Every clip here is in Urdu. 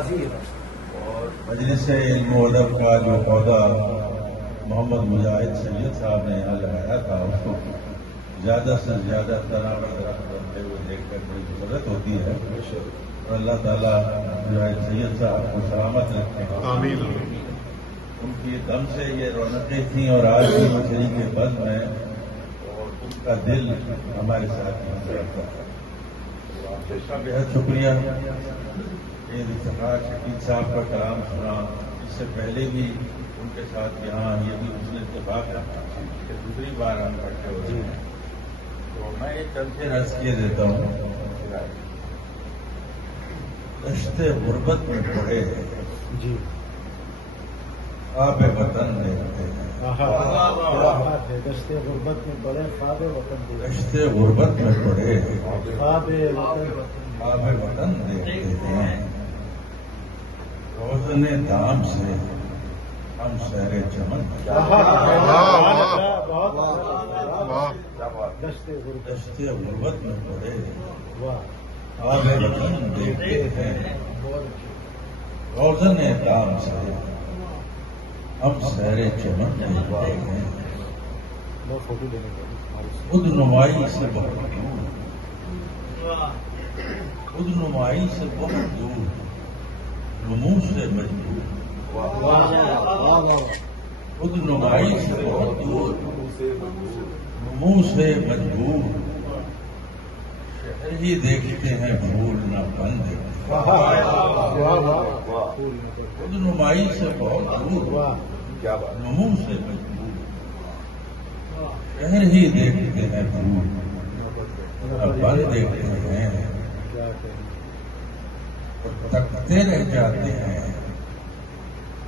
اور مجلس علم و ادب کا جو پودا محمد مجاہد سید صاحب نے یہاں لگایا تھا، اس کو زیادہ سے زیادہ تناور درخت بنتے ہوئے دیکھ کر بڑی ضرورت ہوتی ہے، اور اللہ تعالیٰ مجاہد سید صاحب کو سلامت رکھے. آمین. ان کی دم سے یہ رونقیں تھیں، اور آج بھی مچھلی کے بند میں اور ان کا دل ہمارے ساتھ رکھتا ہے. آپ کا بہت شکریہ. افتخار شکیل صاحب کا کلام سنا، اس سے پہلے بھی ان کے ساتھ یہاں یہ بھی اس نے اتفاق رکھا کہ دوسری بار ہم اکٹھے ہو رہے ہیں. تو میں ایک چند سے رس کیے دیتا ہوں. رشتے غربت میں پڑے جی خواب وطن دیکھتے ہیں. رشتے غربت میں پڑے خواب وطن رشتے غربت میں پڑے خواب وطن دیکھتے ہیں. روزن دام سے ہم سیر چمن رشتے غربت میں پڑے خواب وطن دیکھتے ہیں. روزن دام سے ہم سیر چمن دیکھتے ہیں. خود نمائی سے بہت دور، خود نمائی سے بہت دور، نمو سے مجبور. خود نمائی سے بہت دور، نمو سے مجبور. شہر ہی دیکھتے ہیں پھول نہ بند. خود نمائی سے بہت دور، نمو سے مجبور. شہر ہی دیکھتے ہیں پھول نہ بند دیکھتے ہیں. اور تکتے رہ جاتے ہیں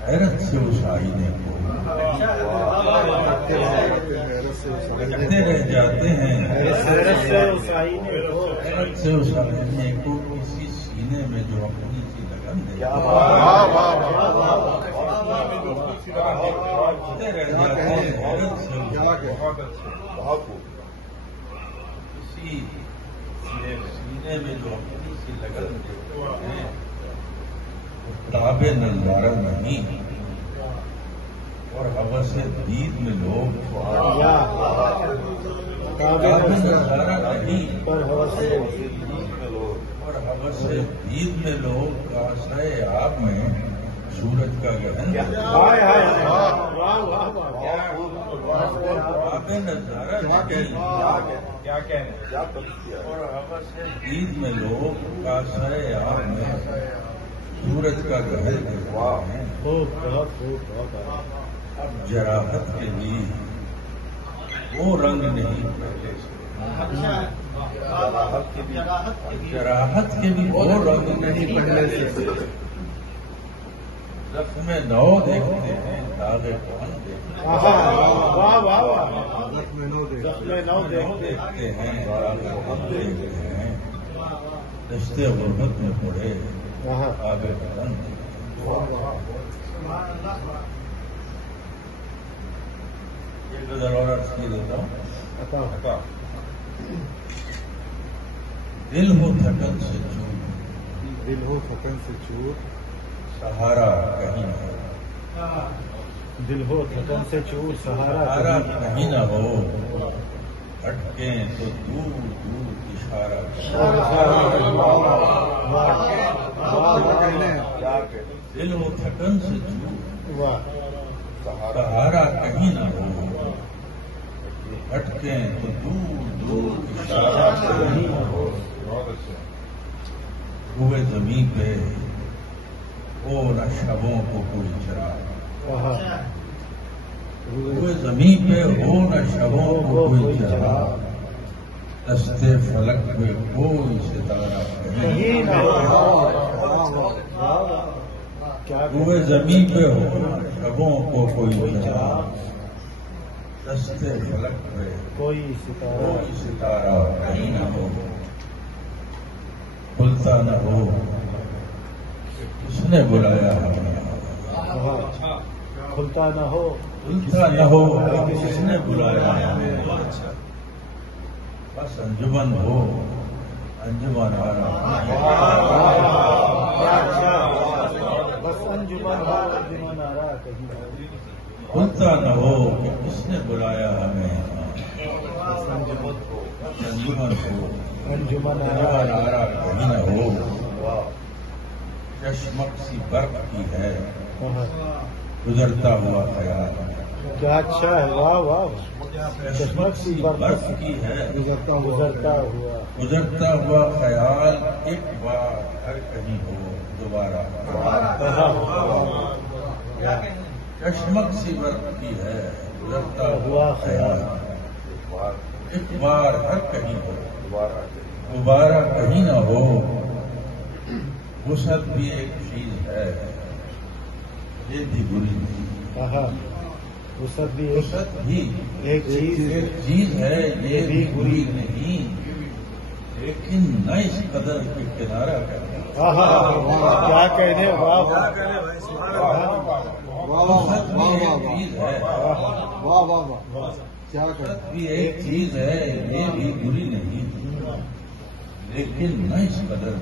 حیرت سے اس آئینے کو. تکتے رہ جاتے ہیں حیرت سے اس آئینے کو. کسی سینے میں جو اپنی سی لگن دے رہ جاتے ہیں حیرت سے کسی سینے میں جو اپنی سی لگن دیتے ہیں. تاب نظارہ نہیں اور حوث دید میں لوگ تاب نظارہ نہیں اور حوث دید میں لوگ کاسرے آپ میں سورج کا گہن تاب نظارہ نہیں اور حوث دید میں لوگ کاسرے آپ میں سورج کا گہر ہیں. اب جراحت کے بھی وہ رنگ نہیں پہلے سے. جراحت کے بھی وہ رنگ نہیں پہلے سے. زخم نو دیکھتے ہیں داغ کون دیکھتے ہیں داغ کون دیکھتے ہیں. رشتے غربت میں پڑے خواب وطن. ایک نظر اور عرض کی دیتا ہوں. دل ہو تھکن سے چور، دل ہو تھکن سے چور، سہارا کہیں نہ ہو. دل ہو تھکن سے چور، سہارا کہیں نہ ہو. ہٹکیں تو دور دور اشارہ. دل ہو تھکن سے چور، سہارا کہیں نہ ہو. ہٹکیں تو دور دور اشارہ کہیں نہ ہو. ہوئے زمین پہ ہو نہ شبوں کو کوئی چراغ. ہوئے زمین پہ ہو نہ شبوں کو کوئی چراغ. دستے فلک میں کوئی ستارہ کہیں نہ ہو. ہوئے زمین پہ ہو نہ شبوں کو کوئی چراغ. دستے فلک پہ کوئی ستارہ کہیں نہ ہو. کھلتا نہ ہو کس نے بلایا ہمیں. کھلتا نہ ہو کس نے بلایا ہمیں. بس انجمن ہو انجمن آ رہا. انجمن آ رہا کہیں بھولتا نہ ہو کہ کس نے بلایا ہمیں یہاں انجمن ہو انجمن آ آ رہا رہا کہیں نہ ہو چشمک سی برق کی ہے گزرتا ہوا خیال کیا اچھا ہے، واہ واہ، چشمک سی برف کی ہے گزرتا ہوا گزرتا ہوا خیال ایک بار ہر کہیں ہو دوبارہ چشمک سی برف کی ہے گزرتا ہوا خیال ایک بار ہر کہیں ہو دوبارہ کہیں نہ ہو وسعت بھی ایک چیز ہے یہ بھی بری نہیں وسعت بھی وسعت بھی ایک چیز ہے یہ بھی بری نہیں لیکن نہ اس قدر کے کنارہ کرنا کیا کہنے، واہ وسعت بھی ایک چیز ہے وسعت بھی ایک چیز ہے یہ بھی بری نہیں لیکن نہ اس قدر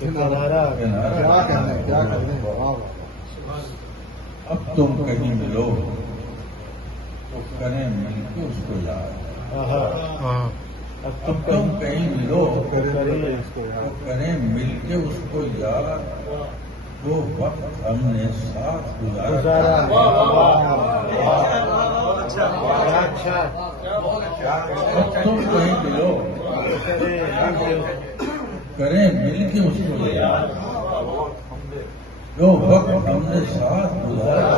کنارہ اب تم کہیں ملو تو کریں مل کے اس کو یاد اب تم کہیں ملو تو کریں مل کے اس کو یاد وہ وقت ہم نے ساتھ گزارا اچھا اب تم کہیں ملو کریں مل کے اس کو یاد جو وقت ہم نے ساتھ گزارا